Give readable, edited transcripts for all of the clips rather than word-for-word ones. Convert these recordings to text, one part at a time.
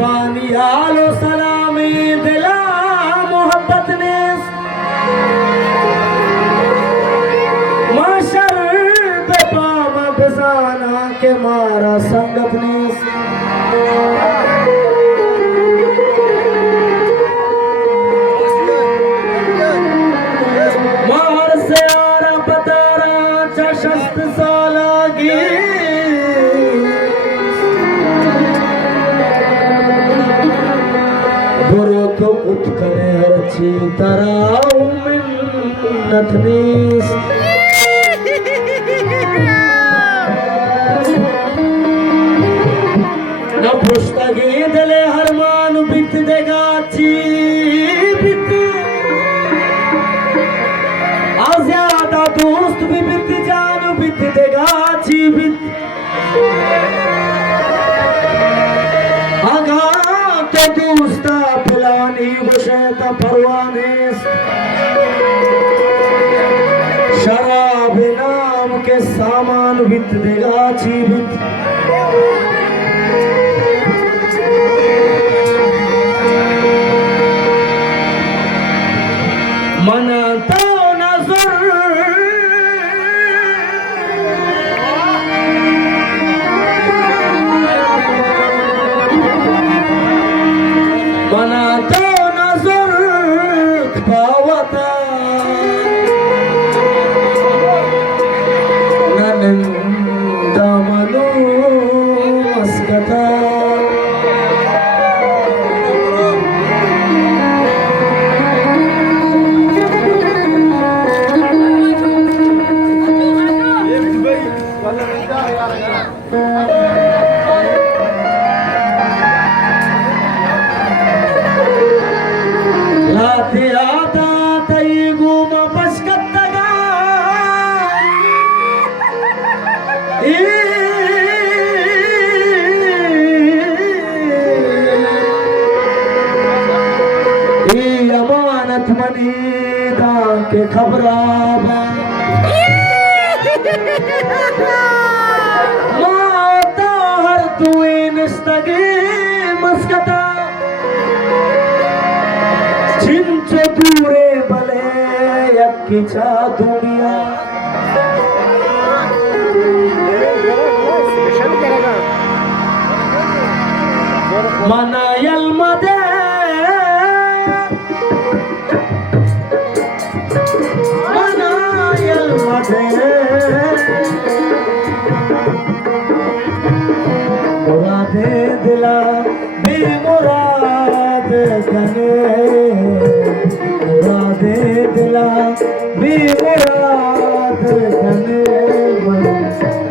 पानी आलो सलामी दिला मोहब्बत ने माशर पे पामा बजाना के मारा संगत ने मार से आरा बतारा चशस्त सालागी बुरो तो उत्कने हरची तराउ मिन्नत नीस न पुस्तगी दले हरमान बित देगा ची बित आज़्यादा दोस्त भी बित जान बित देगा ची बित आगा तो दोस्ता फुलानी वशैता परवाने शराब नाम के सामान बित देगा ची बित मना तो नजर मना तो नजर पावता नंदमनु मस्कता लाते आता तई गुमा पशकत्तगा अमानत मनीदा के खबराबा माता हर तू नस्तगे मस्कता चिंचो पूरे बले यक्की चा दुनिया मना यलमदे मना यलमदे मुरादे दिला बेमुराद कने मुरादे दिला बेमुराद कने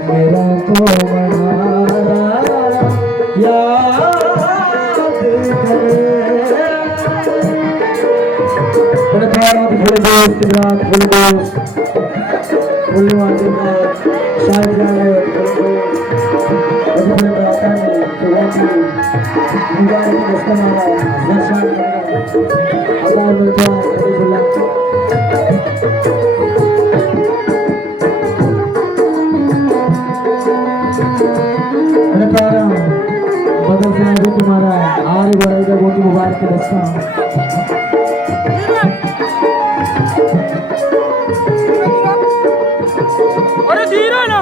मेरा तो मनारा याद करे मेरे द्वारा थोड़े दोस्त रात थोड़े दोस्त बोलने वाले बात शायद जाने थोड़े बताता नहीं तो वाकई मुबारक दोस्त हमारा दर्शन आभार मिलता है मेरे प्यारा बदल से आगे तुम्हारा आगे बढ़ेगा बहुत ही मुबारक दोस्त अरे धीरे ना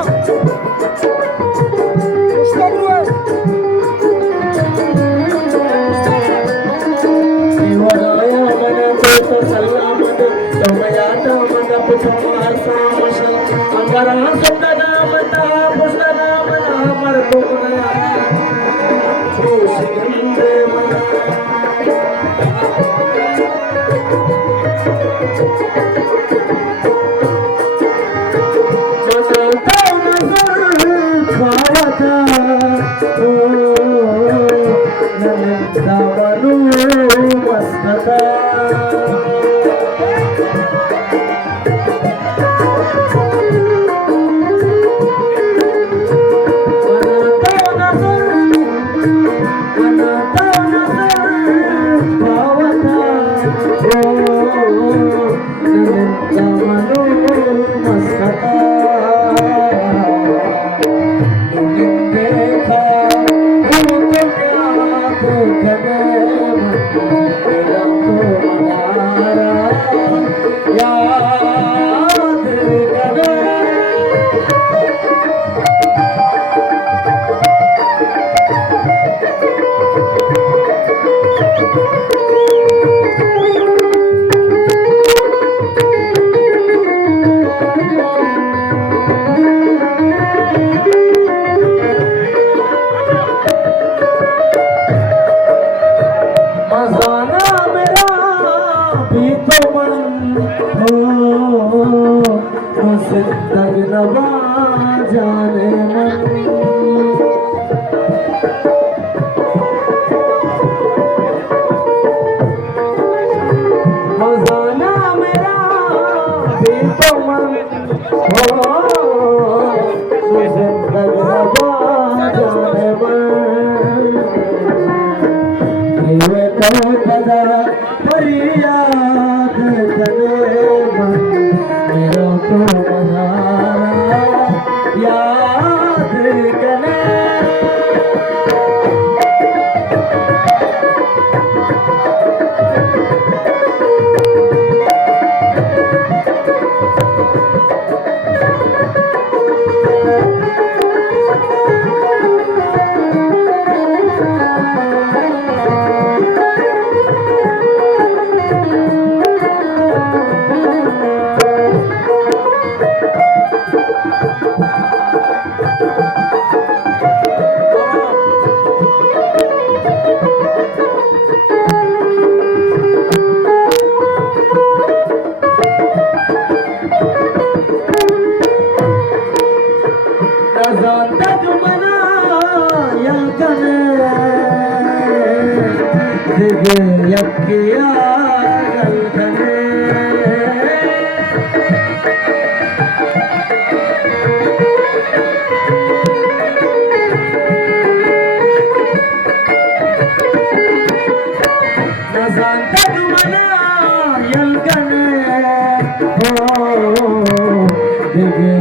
मजाना मेरा भी तो मन हो मुझसे तक नवा जाने मन मजाना मेरा भी तो मन हो मुझसे तक नवा जाने मन ये तो कदर फरियाद करे मन मेरा तो मनारा याद करे यकिया हो